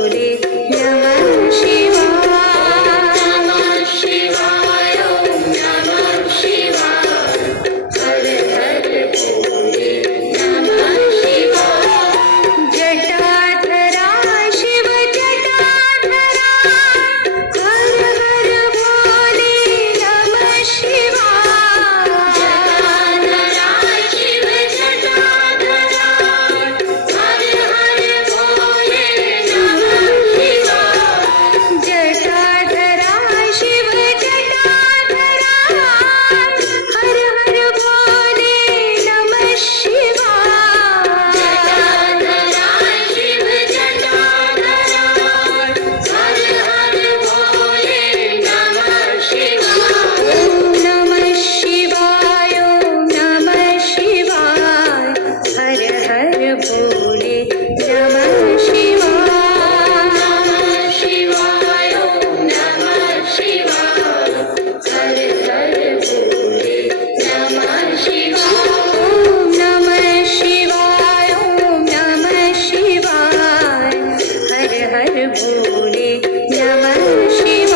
भोले नमः शिवाय नमः शिवाय ओम नमः शिवाय हर हर भोले नमः शिवाय जटाधरा शिव जटाधरा हर हर भोले नमः शिवाय जटाधरा शिव जटाधरा हर हर भोले नमः शिवाय जटाधरा शिव जटाधरा हर हर भोले नमः शिवाय जटाधरा शिव जटाधरा हर हर भोले नमः शिवाय ओम नमः शिवाय ओम नमः शिवाय हर हर भोले नमः शिवाय नमः शिवाय ओम नमः शिवाय हर हर भोले नमः शिवाय ओम नमः शिवाय ओम नमः शिवाय हर हर भोले नमः शिवाय